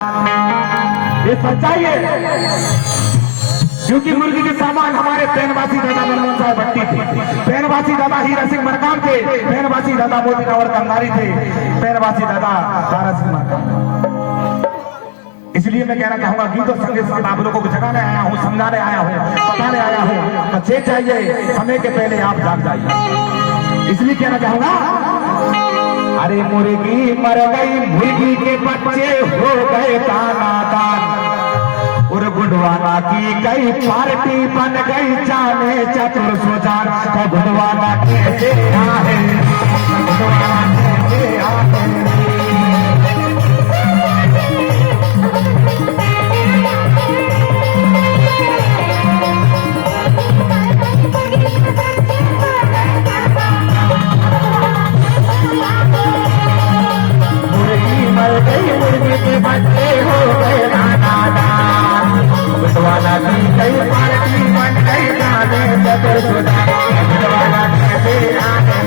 ये सच्चाई है, क्योंकि मुर्गी के सामान हमारे पैनवासी दादा मनमोहन साहब भट्टी थे, पैनवासी दादा हीरा सिंह मरकाम थे, पैनवासी दादा मोती रावण कंगारी थे, पैनवासी दादा तारा सिंह मरकाम। इसलिए मैं कहना चाहूंगा गीतों संगीत से आप लोगों को जगाने आया हूँ, समझाने आया हूँ, बताने आया हूँ। बच्चे चाहिए समय के पहले आप जाग जाइए। इसलिए कहना चाहूंगा, अरे मुर्गी मर गई, मुर्गी के बच्चे हो गए दाना दान, और गुडवाना की कई पार्टी बन गई जाने चतुर सुजान। गुडवाना कैसे आहे, गुडवाना कैसे आहे। मुर्गी के बच्चे हो गए दाना दान, गुडवाना की कई पार्टी बन गई जाने चतुर सुजान। गुडवाना कैसे आहे।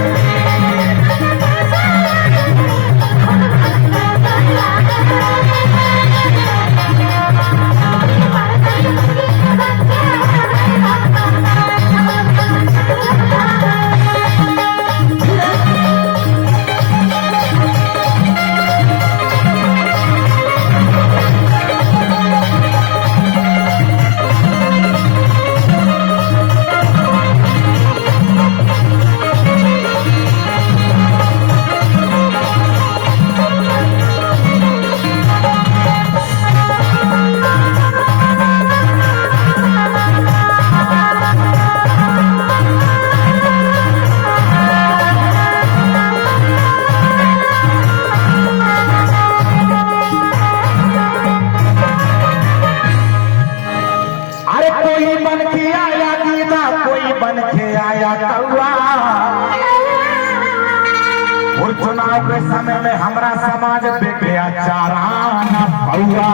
और चुनाव के समय में हमारा समाज बेटिया चाराना हुआ,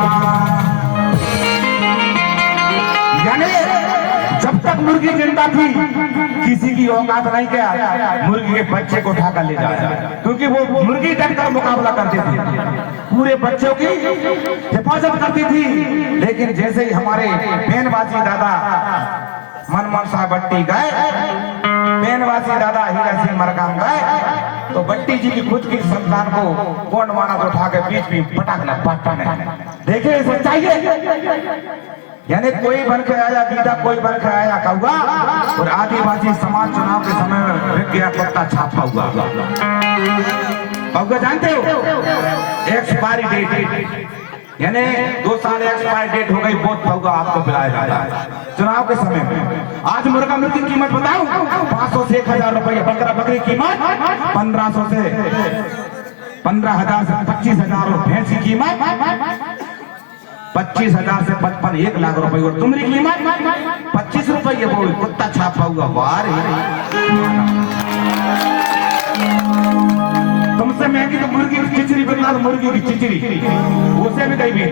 यानी जब तक मुर्गी जिंदा थी किसी की औकात नहीं क्या मुर्गी के बच्चे को उठाकर ले जाया, क्योंकि वो मुर्गी डटकर मुकाबला करती थी, पूरे बच्चों की हिफाजत करती थी। लेकिन जैसे ही हमारे पैनवासी दादा मनमोहन साहब भट्टी गए, पैनवासी दादा हीरा सिंह मरकाम गए, तो भट्टी जी की खुद की संतान को कौन माना तो उठा के बीच में पटाखना पटाने। देखिए सच्चाई है, यानी कोई बन के आया गीता, कोई बन के आया कौवा, और आदिवासी समाज चुनाव के समय में बिक गया पत्ता छापा हुआ। कौवा जानते हो, एक्सपायरी डेट, यानी 2 साल एक्सपायरी डेट हो गई, बहुत कौवा आपको पिलाया जा रहा है चुनाव के समय में। आज मुर्गा मुर्गी की कीमत बताओ, 500 से 1000 रुपये। बकरा बकरी कीमत 1500 से 15,000 से 25,000, और भैंस की कीमत 25,000 से 55 1 लाख रुपए, और तुमरी कीमत 25 रुपये। वो कुत्ता छापा हुआ बाहर। तुमसे महंगी तो मुर्गी की चिचरी बता दो, मुर्गी की चिचरी उसे भी कहीं भी।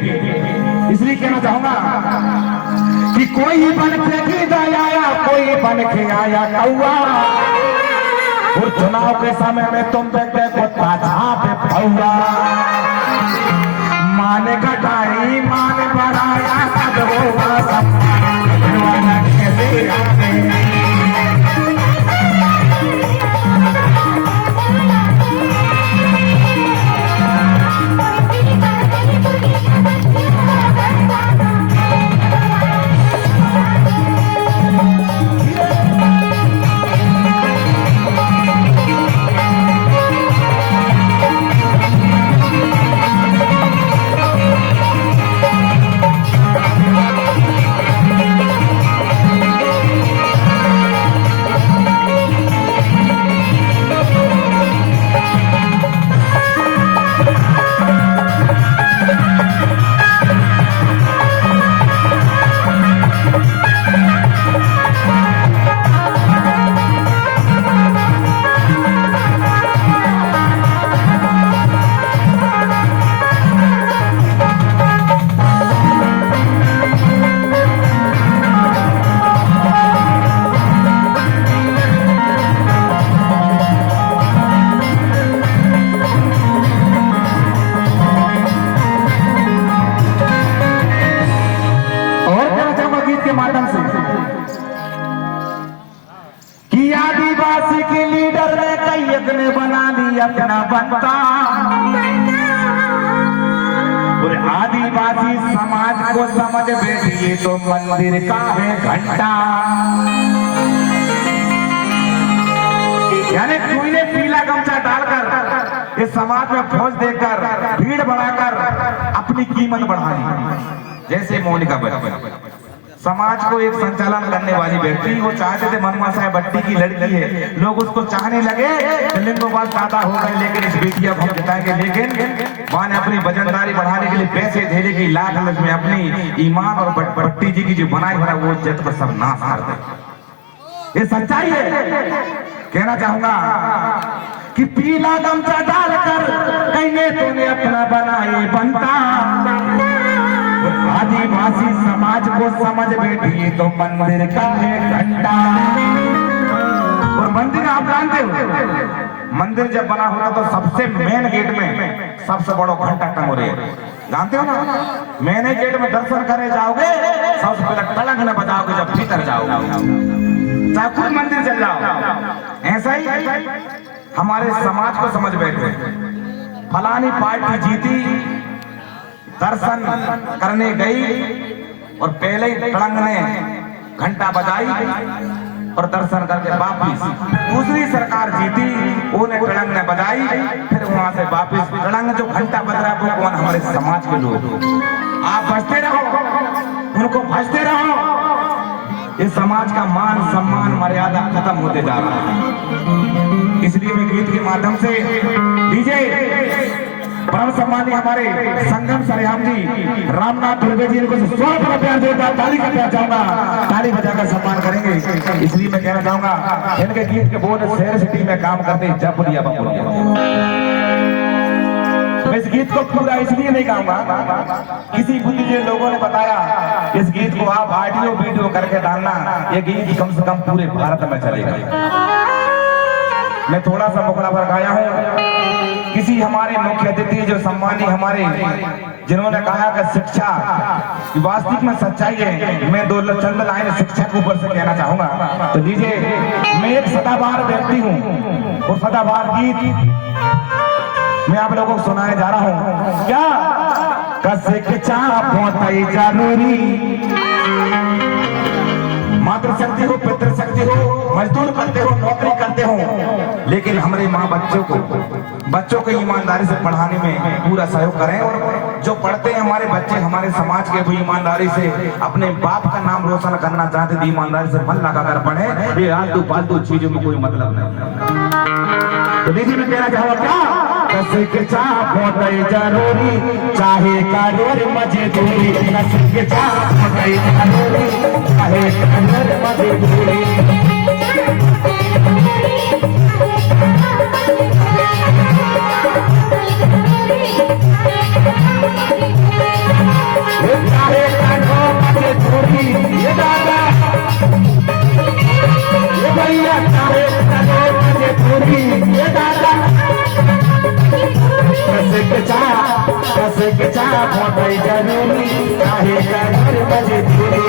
इसलिए कहना चाहूंगा कि कोई बन के आया, कोई बन के आया कौवा, और चुनाव के समय में तुम पे कुत्ता छापे कौवा। मान घटाई मान बढ़ाया सब होगा सब। बनता। और आदिवासी समाज को समझ बैठिए तो मंदिर का है घंटा। यानी कोई ने पीला गमछा डालकर इस समाज में फौज देकर भीड़ बढ़ाकर अपनी कीमत बढ़ाई। जैसे मोनिका बच्चन समाज को एक संचालन करने वाली व्यक्ति, वो चाहते थे मनवा साहब भट्टी की लड़की है, लोग उसको चाहने लगे, लिंगोबाद ज्यादा हो गए, लेकिन इस बेटी अब हम जिताएंगे। लेकिन मां ने अपनी वजनदारी बढ़ाने के लिए पैसे धेले की लालच में अपनी ईमान और भट्टी जी की जो बनाई बना वो इज्जत को सब नाश कर दे। ये सच्चाई है। कहना चाहूंगा कि पीला गमछा डालकर कहीं नेतों ने अपना बनाए बनता। आदिवासी समाज को समझ बैठी तो मंदिर का है घंटा। और मंदिर आप जानते हो, मंदिर जब बना होता तो सबसे मेन गेट में सबसे बड़ा घंटा टंग रही है, जानते हो ना। मेन गेट में दर्शन करे जाओगे, सबसे पहले टलंग न बजाओगे जब भीतर जाओगे, चाहे खुद मंदिर चल जाओ। ऐसा ही हमारे समाज को समझ बैठे, फलानी पार्टी जीती, दर्शन करने गई और पहले ही टड़ंग ने घंटा बजाई और दर्शन करके वापिस। दूसरी सरकार जीती, उन्हें टड़ंग ने बजाई, फिर वहां से वापिस। टड़ंग जो घंटा बज रहा है वो कौन? हमारे समाज के लोग। आप बजते रहो, उनको बजते रहो। इस समाज का मान सम्मान मर्यादा खत्म होते जा रहा है। इसलिए मैं गीत के माध्यम से डीजे परम सम्मानी हमारे संगम सरेआम जी, रामनाथ दुर्गे जी को 100 रुपया प्यार देता, ताली का प्यार चाहूंगा, ताली बजाकर सम्मान करेंगे। इसलिए मैं कहना चाहूंगा इनके गीत के बोल शहर सिटी में काम करते जब बोलिया बबुलिया। मैं इस गीत को पूरा इसलिए नहीं गाऊंगा, किसी बुद्धिजीवी लोगों ने बताया इस गीत को आप ऑडियो वीडियो करके डालना, ये गीत कम से कम पूरे भारत में चलेगा। मैं थोड़ा सा मुखड़ा पर गाया हूँ। किसी हमारे मुख्य अतिथि जो सम्मानी हमारे, जिन्होंने कहा कि शिक्षा वास्तविक में सच्चाई है, मैं दो चंद लाइन शिक्षा के ऊपर से कहना चाहूंगा। तो लीजिए, मैं एक सदाबहार व्यक्ति हूँ और सदाबहार गीत मैं आप लोगों को सुनाने जा रहा हूँ। क्या शिक्षा बहुत जरूरी, मातृशक्ति हो, पितृशक्ति हो, मजदूर करते हो, नौकरी करते हो, लेकिन हमारे माँ बच्चों को ईमानदारी से पढ़ाने में पूरा सहयोग करें। और जो पढ़ते हैं हमारे बच्चे, हमारे समाज के भी ईमानदारी से अपने बाप का नाम रोशन करना चाहते थे, ईमानदारी से मन लगाकर पढ़े। ये आलतू फालतू चीजों में कोई मतलब नहीं। तो लीजिए, मैं कहना चाहूंगा क्या शिक्षा बहुत जरूरी, चाहे करोड़ मजदूरी। शिक्षा बहुत जरूरी, चाहे करोड़ मजदूरी। चाहे करोड़ मजदूरी, ये दादा ये भैया, चाहे करोड़ मजदूरी, ये दादा। शिक्षा बहुत जरूरी, चाहे करोड़ मजदूरी।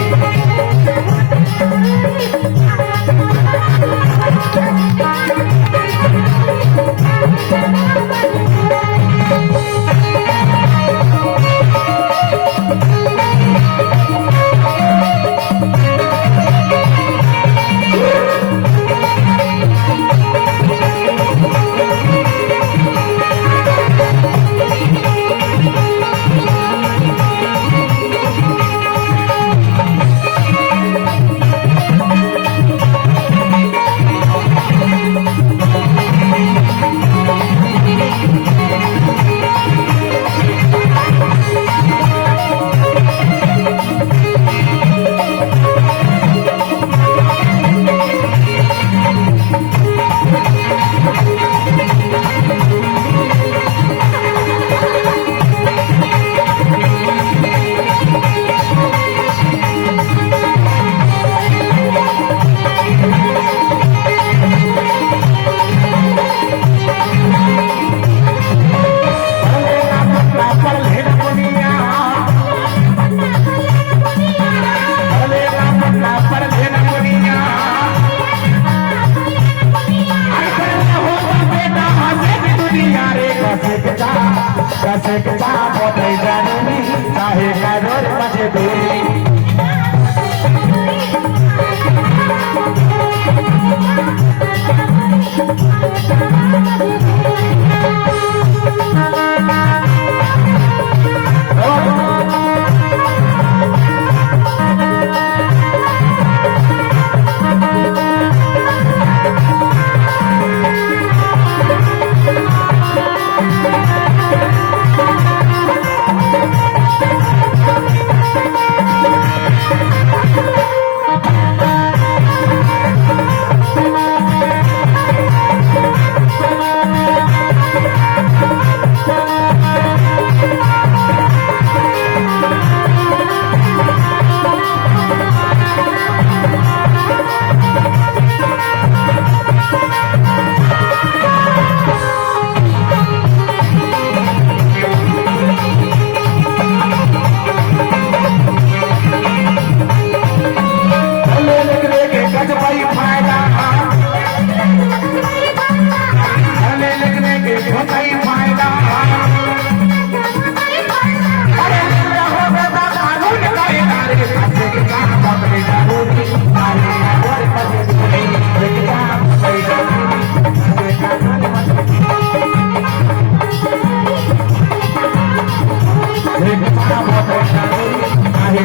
काहे